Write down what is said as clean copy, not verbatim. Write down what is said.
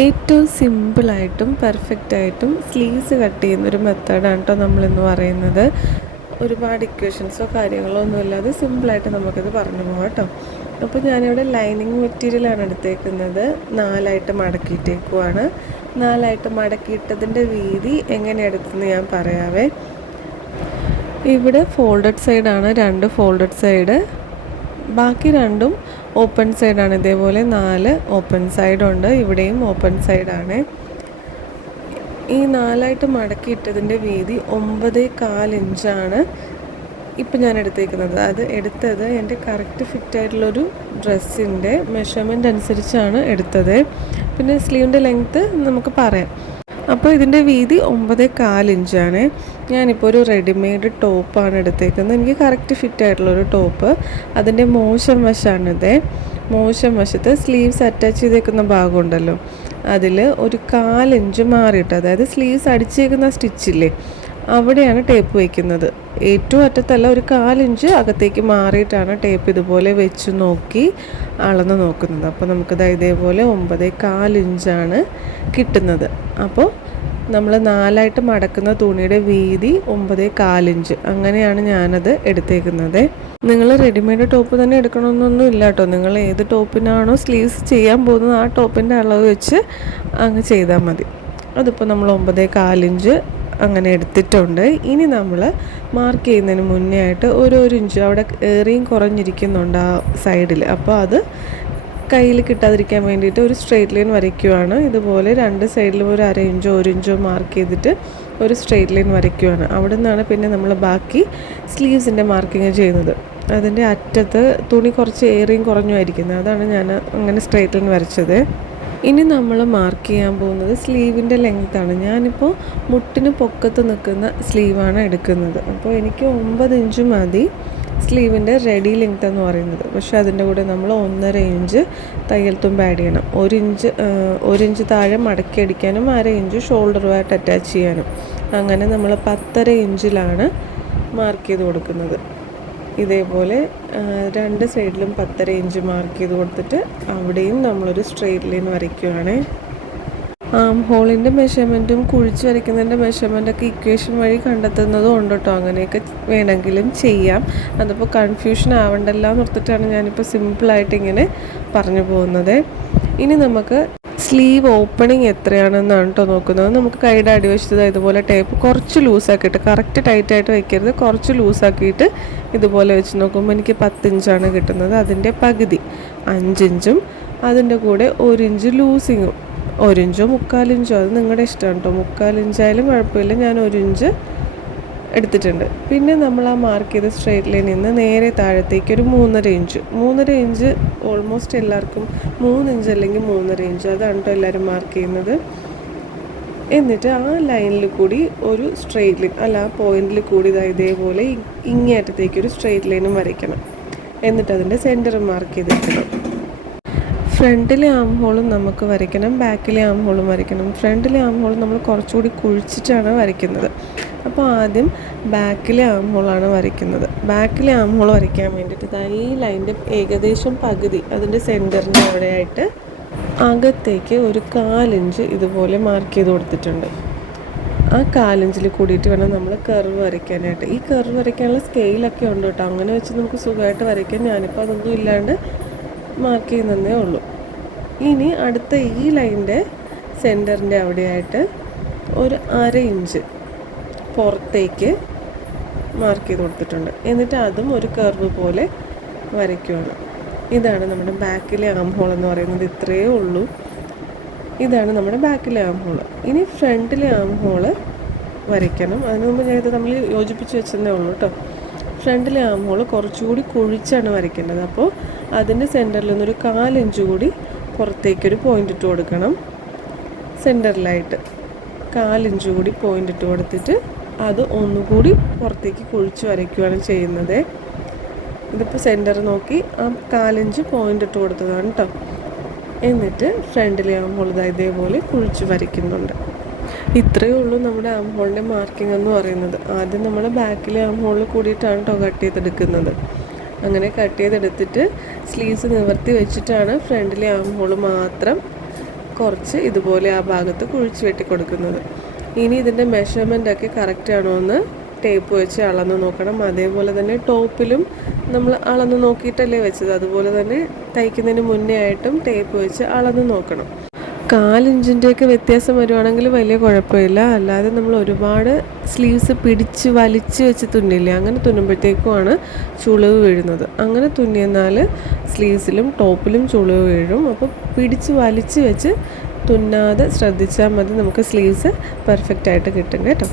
ഏറ്റവും സിമ്പിളായിട്ടും പെർഫെക്റ്റായിട്ടും sleeves cut ചെയ്യുന്നൊരു മെത്തേഡാണ് കേട്ടോ നമ്മളിന്ന് പറയുന്നത്. ഒരുപാട് ഇക്വേഷൻസോ കാര്യങ്ങളോ ഒന്നുമില്ലാതെ സിമ്പിളായിട്ട് നമുക്കിത് പറഞ്ഞു പോകാം കേട്ടോ. അപ്പോൾ ഞാനിവിടെ ലൈനിങ് മെറ്റീരിയലാണ് എടുത്തേക്കുന്നത്. 4ആയിട്ട് മടക്കിയിട്ടേക്കുവാണ്. 4ആയിട്ട് മടക്കിയിട്ടതിൻ്റെ വീതി എങ്ങനെ എടുത്തെന്ന് ഞാൻ പറയാവേ. ഇവിടെ ഫോൾഡഡ് സൈഡാണ്, 2 ഫോൾഡഡ് സൈഡ്. ബാക്കി രണ്ടും ഓപ്പൺ സൈഡാണ്. ഇതേപോലെ 4 ഓപ്പൺ സൈഡുണ്ട്. ഇവിടെയും ഓപ്പൺ സൈഡാണ്. ഈ 4ആയിട്ട് മടക്കിയിട്ടതിൻ്റെ വീതി 9.25 ഇഞ്ചാണ് ഇപ്പം ഞാൻ എടുത്തേക്കുന്നത്. അത് എടുത്തത് എൻ്റെ കറക്റ്റ് ഫിറ്റായിട്ടുള്ളൊരു ഡ്രസ്സിൻ്റെ മെഷർമെൻ്റ് അനുസരിച്ചാണ് എടുത്തത്. പിന്നെ സ്ലീവിൻ്റെ ലെങ്ത്ത് നമുക്ക് പറയാം. അപ്പോൾ ഇതിൻ്റെ വീതി 9.25 ഇഞ്ചാണ്. ഞാനിപ്പോൾ ഒരു റെഡിമെയ്ഡ് ടോപ്പാണ് എടുത്തേക്കുന്നത്. എനിക്ക് കറക്റ്റ് ഫിറ്റായിട്ടുള്ളൊരു ടോപ്പ്. അതിൻ്റെ മോശം വശമാണിത്. മോശം വശത്ത് സ്ലീവ്സ് അറ്റാച്ച് ചെയ്തേക്കുന്ന ഭാഗമുണ്ടല്ലോ, അതിൽ ഒരു 1/4 ഇഞ്ച് മാറിയിട്ട്, അതായത് സ്ലീവ്സ് അടിച്ചേക്കുന്ന സ്റ്റിച്ചില്ലേ, അവിടെയാണ് ടേപ്പ് വയ്ക്കുന്നത്. ഏറ്റവും അറ്റത്തല്ല, ഒരു 1/4 ഇഞ്ച് അകത്തേക്ക് മാറിയിട്ടാണ് ടേപ്പ് ഇതുപോലെ വെച്ച് നോക്കി അളന്ന് നോക്കുന്നത്. അപ്പോൾ നമുക്കിത് ഇതേപോലെ 9.25 ഇഞ്ചാണ് കിട്ടുന്നത്. അപ്പോൾ നമ്മൾ 4ആയിട്ട് മടക്കുന്ന തുണിയുടെ വീതി 9.25 ഇഞ്ച്, അങ്ങനെയാണ് ഞാനത് എടുത്തേക്കുന്നത്. നിങ്ങൾ റെഡിമെയ്ഡ് ടോപ്പ് തന്നെ എടുക്കണമെന്നൊന്നും ഇല്ല കേട്ടോ. നിങ്ങൾ ഏത് ടോപ്പിനാണോ സ്ലീവ്സ് ചെയ്യാൻ പോകുന്നത് ആ ടോപ്പിൻ്റെ അളവ് വെച്ച് അങ്ങ് ചെയ്താൽ മതി. അതിപ്പോൾ നമ്മൾ 9.25 ഇഞ്ച് അങ്ങനെ എടുത്തിട്ടുണ്ട്. ഇനി നമ്മൾ മാർക്ക് ചെയ്യുന്നതിന് മുന്നേ ആയിട്ട് ഒരു ഇഞ്ച് അവിടെ ഏറിയും കുറഞ്ഞിരിക്കുന്നുണ്ട് ആ സൈഡിൽ. അപ്പോൾ അത് കയ്യിൽ കിട്ടാതിരിക്കാൻ വേണ്ടിയിട്ട് ഒരു സ്ട്രെയിറ്റ് ലൈൻ വരയ്ക്കുവാണ്. ഇതുപോലെ 2 സൈഡിലും ഒരു 1/2 ഇഞ്ചോ 1 ഇഞ്ചോ മാർക്ക് ചെയ്തിട്ട് ഒരു സ്ട്രെയിറ്റ് ലൈൻ വരയ്ക്കുവാണ്. അവിടെ നിന്നാണ് പിന്നെ നമ്മൾ ബാക്കി സ്ലീവ്സിൻ്റെ മാർക്കിങ് ചെയ്യുന്നത്. അതിൻ്റെ അറ്റത്ത് തുണി കുറച്ച് ഏറിയും കുറഞ്ഞുമായിരിക്കുന്നത്, അതാണ് ഞാൻ അങ്ങനെ സ്ട്രെയിറ്റ് ലൈൻ വരച്ചത്. ഇനി നമ്മൾ മാർക്ക് ചെയ്യാൻ പോകുന്നത് സ്ലീവിൻ്റെ ലെങ്ത്താണ്. ഞാനിപ്പോൾ മുട്ടിന് പൊക്കത്ത് നിൽക്കുന്ന സ്ലീവാണ് എടുക്കുന്നത്. അപ്പോൾ എനിക്ക് 9 ഇഞ്ച് മതി സ്ലീവിൻ്റെ റെഡി ലെങ്ത് എന്ന് പറയുന്നത്. പക്ഷേ അതിൻ്റെ കൂടെ നമ്മൾ 1.5 ഇഞ്ച് തയ്യൽ തുമ്പ് ആഡ് ചെയ്യണം. 1 ഇഞ്ച് താഴെ മടക്കി അടിക്കാനും 1/2 ഇഞ്ച് ഷോൾഡറുമായിട്ട് അറ്റാച്ച് ചെയ്യാനും. അങ്ങനെ നമ്മൾ 10.5 ഇഞ്ചിലാണ് മാർക്ക് ചെയ്ത് കൊടുക്കുന്നത്. ഇതേപോലെ 2 സൈഡിലും 10.5 ഇഞ്ച് മാർക്ക് ചെയ്ത് കൊടുത്തിട്ട് അവിടെയും നമ്മളൊരു സ്ട്രെയിറ്റ് ലൈൻ വരയ്ക്കുവാണ്. ആം ഹോളിൻ്റെ മെഷർമെൻറ്റും കുഴിച്ച് വരയ്ക്കുന്നതിൻ്റെ മെഷർമെൻറ്റൊക്കെ ഇക്വേഷൻ വഴി കണ്ടെത്തുന്നതും ഉണ്ട് കേട്ടോ. അങ്ങനെയൊക്കെ വേണമെങ്കിലും ചെയ്യാം. അതിപ്പോൾ കൺഫ്യൂഷൻ ആവണ്ടല്ലോ എന്ന് ഓർത്തിട്ടാണ് ഞാനിപ്പോൾ സിമ്പിളായിട്ട് ഇങ്ങനെ പറഞ്ഞു പോകുന്നത്. ഇനി നമുക്ക് സ്ലീവ് ഓപ്പണിങ് എത്രയാണെന്നാണ് കേട്ടോ നോക്കുന്നത്. നമുക്ക് കൈയുടെ അടിവശത്ത് ഇതുപോലെ ടേപ്പ് കുറച്ച് ലൂസാക്കിയിട്ട്, കറക്റ്റ് ടൈറ്റായിട്ട് വയ്ക്കരുത്, കുറച്ച് ലൂസാക്കിയിട്ട് ഇതുപോലെ വെച്ച് നോക്കുമ്പോൾ എനിക്ക് 10 ഇഞ്ചാണ് കിട്ടുന്നത്. അതിൻ്റെ പകുതി 5 ഇഞ്ചും അതിൻ്റെ കൂടെ 1 ഇഞ്ച് ലൂസിങ്ങും, 1 ഇഞ്ചോ 3/4 ഇഞ്ചോ അത് നിങ്ങളുടെ ഇഷ്ടമാണ് കേട്ടോ. 3/4 ഇഞ്ചായാലും കുഴപ്പമില്ല. ഞാൻ 1 ഇഞ്ച് എടുത്തിട്ടുണ്ട്. പിന്നെ നമ്മൾ ആ മാർക്ക് ചെയ്ത സ്ട്രെയിറ്റ് ലൈനിൽ നിന്ന് നേരെ താഴത്തേക്ക് ഒരു 3.5 ഇഞ്ച് ഓൾമോസ്റ്റ് എല്ലാവർക്കും 3 ഇഞ്ച് അല്ലെങ്കിൽ 3.5 ഇഞ്ച്, അതാണ് കേട്ടോ എല്ലാവരും മാർക്ക് ചെയ്യുന്നത്. എന്നിട്ട് ആ ലൈനിൽ കൂടി ഒരു സ്ട്രെയിറ്റ് ലൈൻ, അല്ല ആ പോയിന്റിൽ കൂടി ഇതേപോലെ ഇങ്ങേറ്റത്തേക്ക് ഒരു സ്ട്രെയിറ്റ് ലൈനും വരയ്ക്കണം. എന്നിട്ട് അതിൻ്റെ സെൻറ്റർ മാർക്ക് ചെയ്തിരിക്കണം. ഫ്രണ്ടിലെ ആം ഹോളും നമുക്ക് വരയ്ക്കണം, ബാക്കിലെ ആം ഹോളും വരയ്ക്കണം. ഫ്രണ്ടിലെ ആം ഹോൾ നമ്മൾ കുറച്ചുകൂടി കുഴിച്ചിട്ടാണ് വരയ്ക്കുന്നത്. അപ്പോൾ ആദ്യം ബാക്കിലെ ആം ഹോളാണ് വരയ്ക്കുന്നത്. ബാക്കിലെ ആം ഹോൾ വരയ്ക്കാൻ വേണ്ടിയിട്ട് ഈ ലൈനിൻ്റെ ഏകദേശം പകുതി അതിൻ്റെ സെൻറ്ററിൻ്റെ അവിടെയായിട്ട് അകത്തേക്ക് ഒരു 1/4 ഇഞ്ച് ഇതുപോലെ മാർക്ക് ചെയ്ത് കൊടുത്തിട്ടുണ്ട്. ആ 1/4 ഇഞ്ചിൽ കൂടിയിട്ട് വേണം നമ്മൾ കർവ് വരയ്ക്കാനായിട്ട്. ഈ കർവ് വരയ്ക്കാനുള്ള സ്കെയിലൊക്കെ ഉണ്ട് കേട്ടോ. അങ്ങനെ വെച്ച് നമുക്ക് സുഖമായിട്ട് വരയ്ക്കാം. ഞാനിപ്പോൾ അതൊന്നും ഇല്ലാണ്ട് മാർക്ക് ചെയ്യുന്നതേ ഉള്ളൂ. ഇനി അടുത്ത ഈ ലൈനിൻ്റെ സെൻറ്ററിൻ്റെ അവിടെയായിട്ട് ഒരു 1/2 ഇഞ്ച് പുറത്തേക്ക് മാർക്ക് ചെയ്ത് കൊടുത്തിട്ടുണ്ട്. എന്നിട്ട് അതും ഒരു കർവ് പോലെ വരയ്ക്കുവാണ്. ഇതാണ് നമ്മുടെ ബാക്കിലെ ആം ഹോൾ എന്ന് പറയുന്നത്. ഇത്രയേ ഉള്ളൂ. ഇതാണ് നമ്മുടെ ബാക്കിലെ ആം ഹോൾ. ഇനി ഫ്രണ്ടിലെ ആം ഹോൾ വരയ്ക്കണം. അതിന് മുമ്പ് ഞാനിത് നമ്മൾ യോജിപ്പിച്ച് വെച്ചതേ ഉള്ളൂ കേട്ടോ. ഫ്രണ്ടിലെ ആം ഹോൾ കുറച്ചുകൂടി കുഴിച്ചാണ് വരയ്ക്കേണ്ടത്. അപ്പോൾ അതിൻ്റെ സെൻറ്ററിൽ നിന്നൊരു 1/4 ഇഞ്ച് കൂടി പുറത്തേക്കൊരു പോയിൻ്റ് ഇട്ട് കൊടുക്കണം. സെൻറ്ററിലായിട്ട് 1/4 ഇഞ്ച് കൂടി പോയിൻ്റ് ഇട്ട് കൊടുത്തിട്ട് അത് ഒന്നുകൂടി പുറത്തേക്ക് കുഴിച്ച് വരയ്ക്കുകയാണ് ചെയ്യുന്നത്. ഇതിപ്പോൾ സെൻറ്റർ നോക്കി ആ 1/4 ഇഞ്ച് പോയിൻ്റ് ഇട്ട് കൊടുത്തതാണ് കേട്ടോ. എന്നിട്ട് ഫ്രണ്ടിലെ ആം ഹോൾ ഇതേപോലെ കുഴിച്ച് വരയ്ക്കുന്നുണ്ട്. ഇത്രയേ ഉള്ളൂ നമ്മുടെ ആം ഹോളിൻ്റെ മാർക്കിംഗ് എന്ന് പറയുന്നത്. ആദ്യം നമ്മൾ ബാക്കിലെ ആം ഹോളിൽ കൂടിയിട്ടാണ് കേട്ടോ കട്ട് ചെയ്തെടുക്കുന്നത്. അങ്ങനെ കട്ട് ചെയ്തെടുത്തിട്ട് സ്ലീവ്സ് നിവർത്തി വെച്ചിട്ടാണ് ഫ്രണ്ടിലെ ആം ഹോൾ മാത്രം കുറച്ച് ഇതുപോലെ ആ ഭാഗത്ത് കുഴിച്ച് വെട്ടി കൊടുക്കുന്നത്. ഇനി ഇതിൻ്റെ മെഷർമെൻറ്റൊക്കെ കറക്റ്റ് ആണോ എന്ന് ടേപ്പ് വെച്ച് അളന്ന് നോക്കണം. അതേപോലെ തന്നെ ടോപ്പിലും നമ്മൾ അളന്ന് നോക്കിയിട്ടല്ലേ വെച്ചത്, അതുപോലെ തന്നെ തയ്ക്കുന്നതിന് മുന്നേ ആയിട്ടും ടേപ്പ് വെച്ച് അളന്ന് നോക്കണം. 1/4 ഇഞ്ചിൻ്റെയൊക്കെ വ്യത്യാസം വരുവാണെങ്കിൽ വലിയ കുഴപ്പമില്ല. അല്ലാതെ നമ്മൾ ഒരുപാട് സ്ലീവ്സ് പിടിച്ച് വലിച്ച് വെച്ച് തുന്നില്ലേ, അങ്ങനെ തുന്നുമ്പോഴത്തേക്കുമാണ് ചുളിവ് വീഴുന്നത്. അങ്ങനെ തുന്നിയെന്നാൽ സ്ലീവ്സിലും ടോപ്പിലും ചുളിവ് വീഴും. അപ്പോൾ പിടിച്ച് വലിച്ച് വെച്ച് തുന്നാതെ ശ്രദ്ധിച്ചാൽ മതി, നമുക്ക് സ്ലീവ്സ് പെർഫെക്റ്റ് ആയിട്ട് കിട്ടും കേട്ടോ.